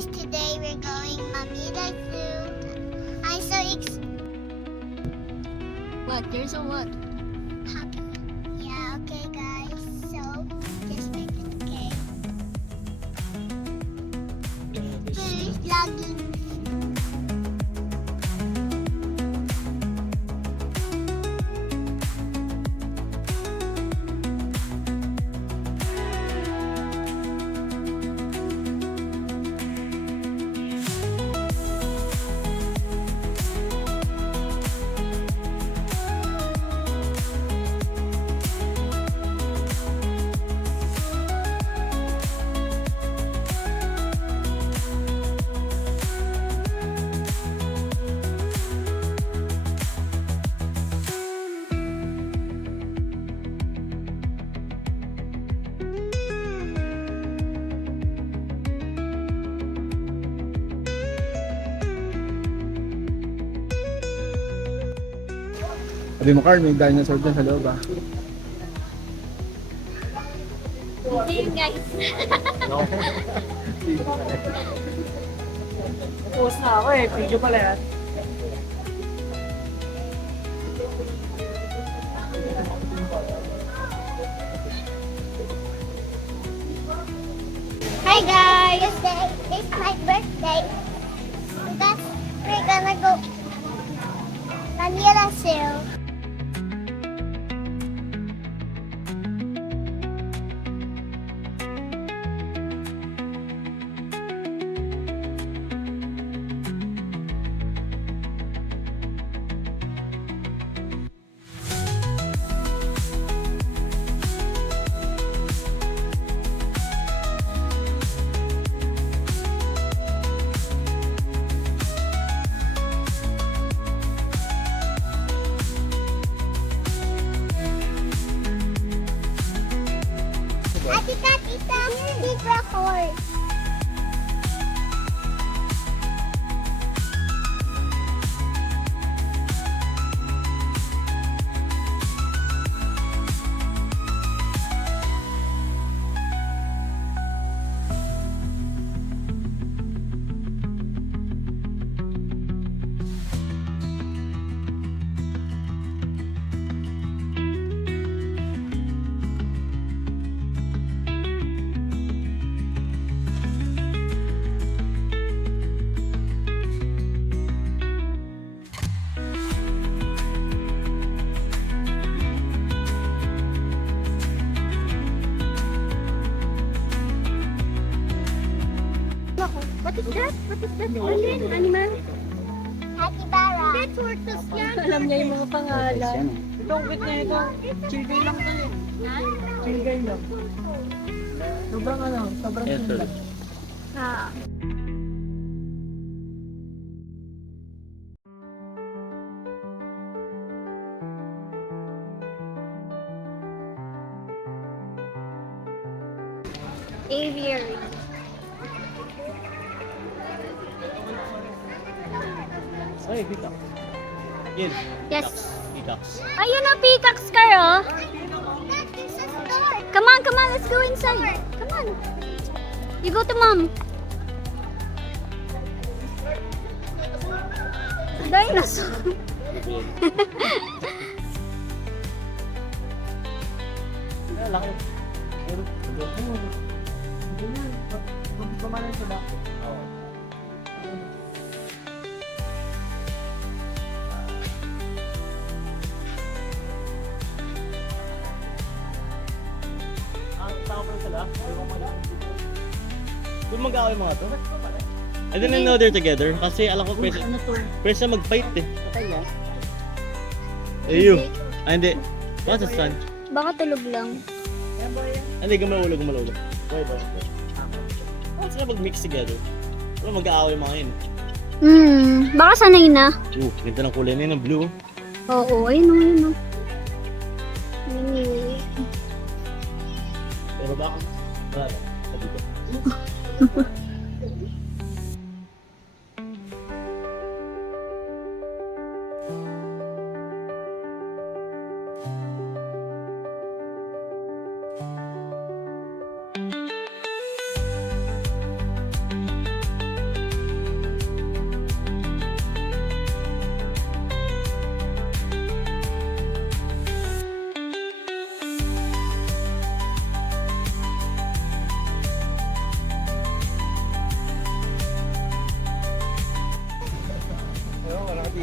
guys, today we're going Mamida Zoo. I'm so What? You're so what? happy. Yeah, okay guys. So, just make it okay. First, login. Sabi mo, Carl, may dinosaur dyan sa loob, ah. See you guys. Post na ako eh, video pala yan. Hi guys! It's my birthday. That's, we're gonna go Manila Zoo. Ate Kat, isang zebra horse. What is that? What is that? Alien? Animal? Capybara. That's tortoise yan. Alam niya yung mga pangalan. Itong bit na ito, children lang to eh. Children lang. Sobrang ano, sobrang simple. Ah. Aviary. Ay, peacock. Yun. Yes. Peacocks. Ayun na, peacocks ka, oh. That is a store. Come on, let's go inside. Come on. You go to mom. Dinosaur. Laki. Pero, Hindi na, gumanan sila. tao pa sila. Doon mag-aaway mga to. I didn't know they're together. Kasi alam ko Ano to? pwede siya mag-fight eh. Patay yan? Ayo. Ah, hindi. What's the sun? Baka tulog lang. Yan ba yan? Hindi, gumalawala. Wait. Bakit sila mag-mix together? Wala mag-aaway mga yun. Baka sanay na. Ganda ng kulay na yun, ng blue. Oo, ayun o. Pero baka, wala. Dito.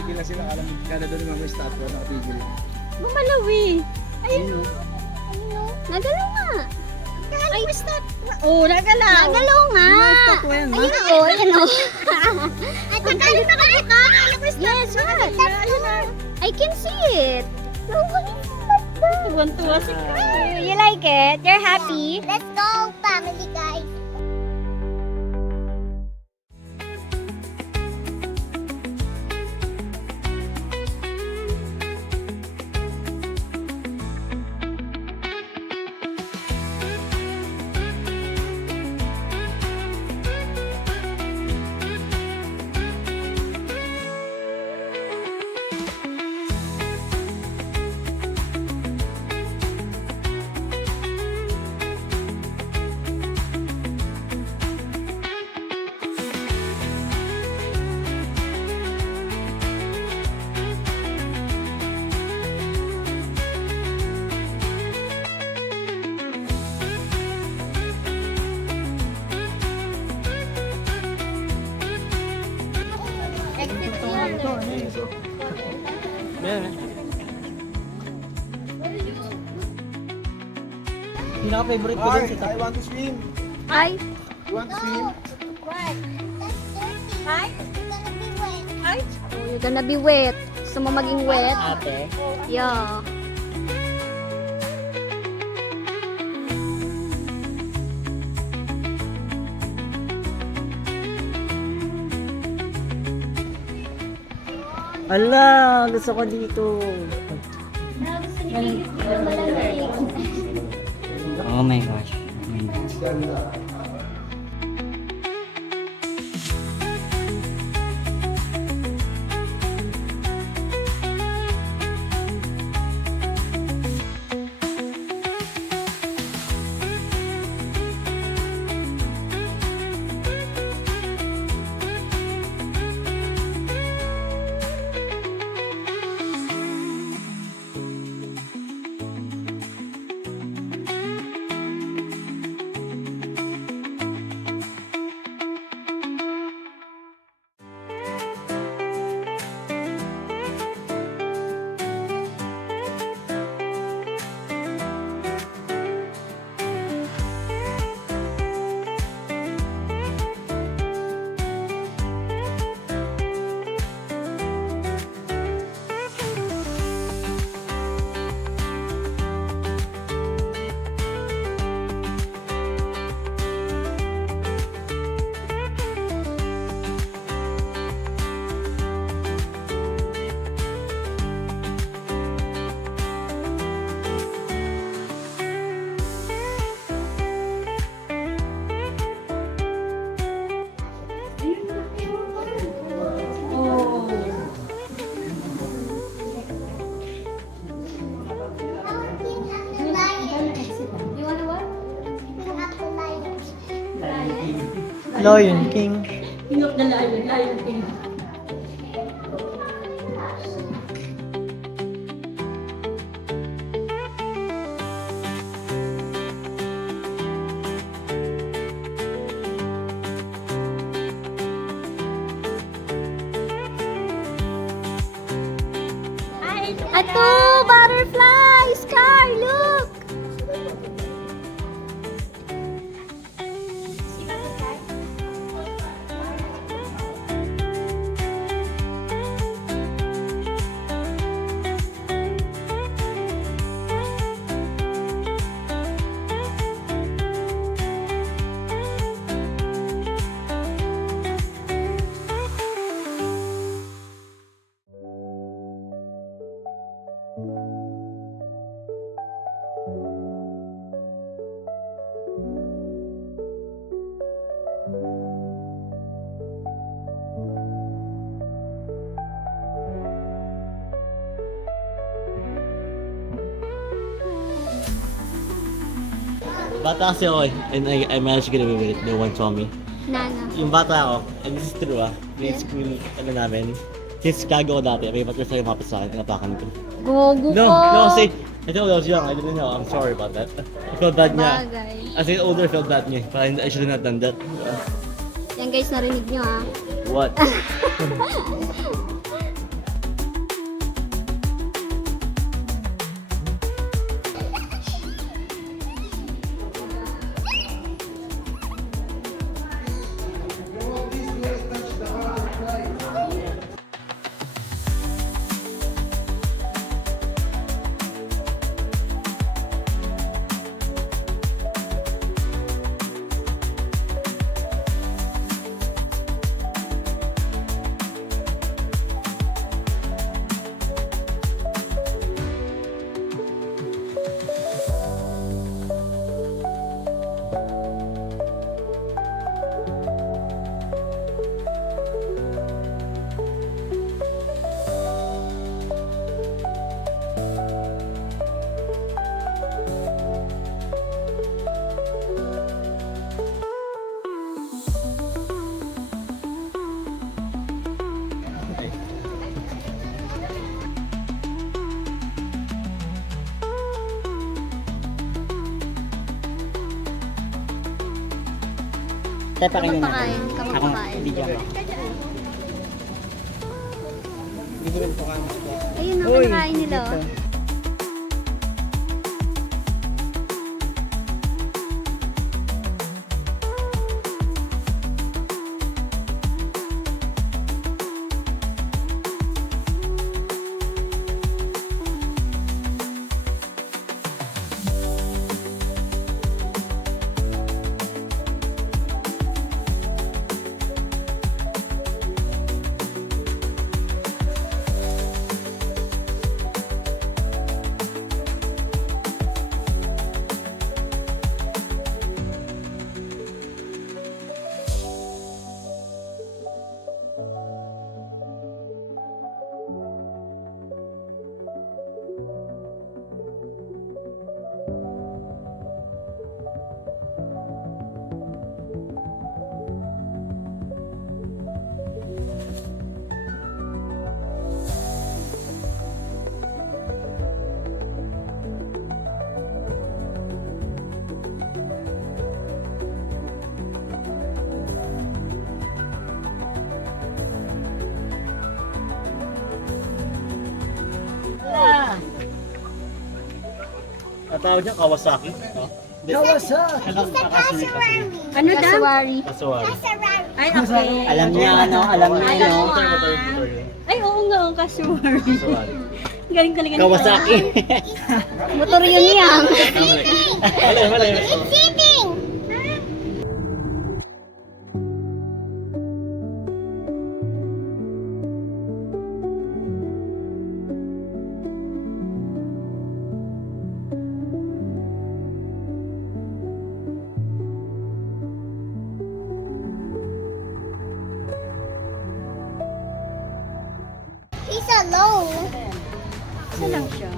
Kila sila, alam, kada doon yung mga statue, nakatigil. Bumalawi. Ayun, Nagalaw nga. Ay, stop. Oh, nagalaw. Nagalaw nga. Ayun o, ayun o. At nagkano na kayo ka? Yes, right. Ayun na. I can see it. Tuwan-tuwa si Kai. You like it? You're happy? Let's go, family guys. Meron. Pinaka-favorite ko dun sa I want to swim. Ay. You want to swim? What? That's dirty. Hi? It's gonna be wet. Oh, you're gonna be wet. Gusto mo maging wet? Ate. Yeah. Ala, gusto ko dito. Oh my gosh. Lion King. Ato, butterfly! Sky, look! Bata kasi ako eh, and I managed to get away with it. No one saw me. Nana. Yung bata ako, and this is true grade school, namin, since Chicago ko dati, may patras na lumapit sa akin, inapakan ko. Gogo No, ka! no, kasi, I told you I was young, I didn't know, I'm sorry about that. I felt bad niya. Bagay. As I get older, I felt bad niya. Parang I should have not done that. Yan guys, narinig nyo ha. What? Kaya pakainin natin. Magpakain, ikaw Ako, magpakain. bigyan mo. Bibigyan ko kami. Ayun ang kinakain nila. Oh. Ang tawag niya, Kawasaki. No? Kawasaki! Ano daw? Kasawari. Kasawari. Ay, okay. Alam niya, ano? Alam niya, Alam no? mo. Motor yun. Ay, oo nga, ang kasawari. Kasawari. Galing-galingan Kawasaki! Motor yun niya. Mali, mali. It's eating. He's alone. Isa lang siya.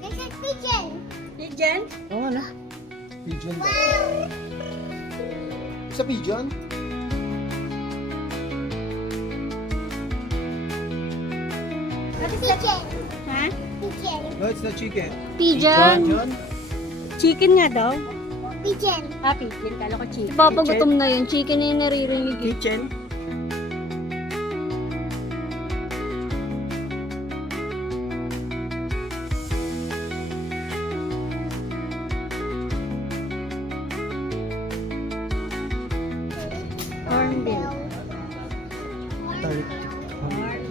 This is pigeon. Pigeon? Oo na. Pigeon. Wow. Sa pigeon? Pigeon. Ha? Pigeon. No, it's not chicken. Pigeon. Chicken nga daw. Pigeon. Ah, pigeon. Kala ko chicken. Papagutom na yun. Chicken na yung naririnig. Kitchen. Hornbill.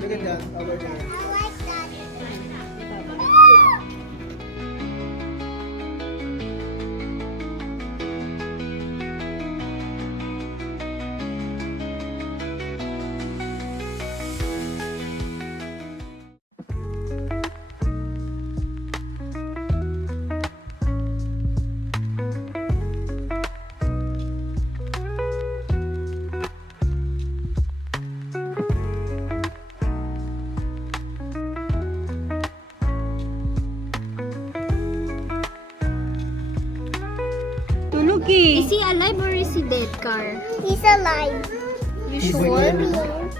Look at that. Over there. I like that. Tulog eh. Is he alive or is he dead, Car? He's alive. You He's sure? alive.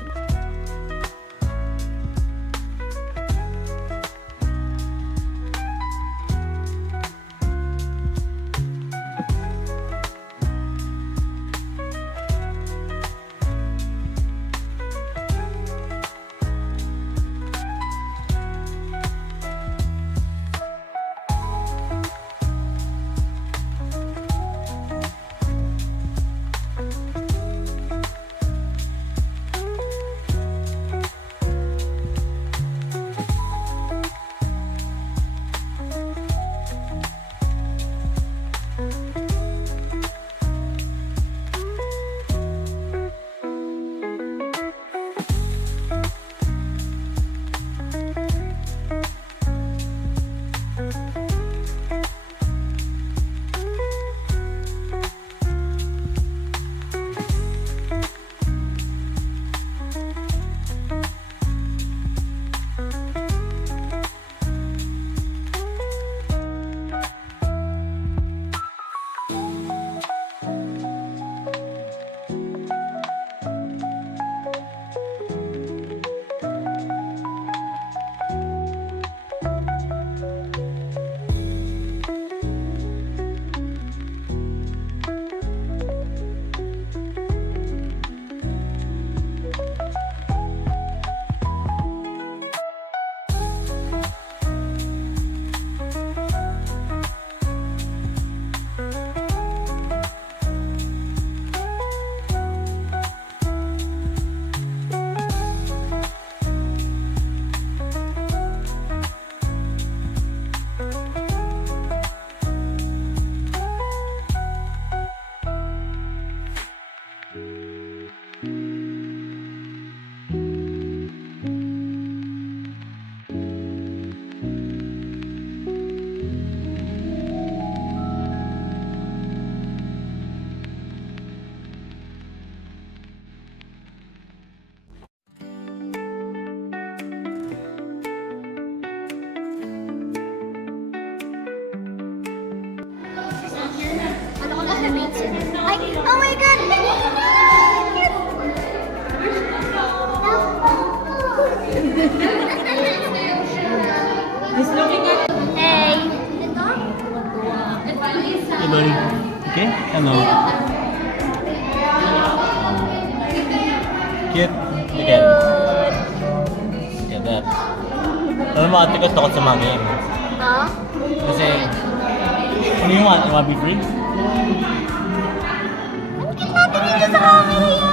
Oh my God! He's looking at... Hey! Hey, buddy. Okay? Hello. Cute. Again. Yeah, that. Alam mo, ate ko takot sa mga game. Huh? Kasi, ano you want? You want to be free? Bakit natin dito sa camera yan?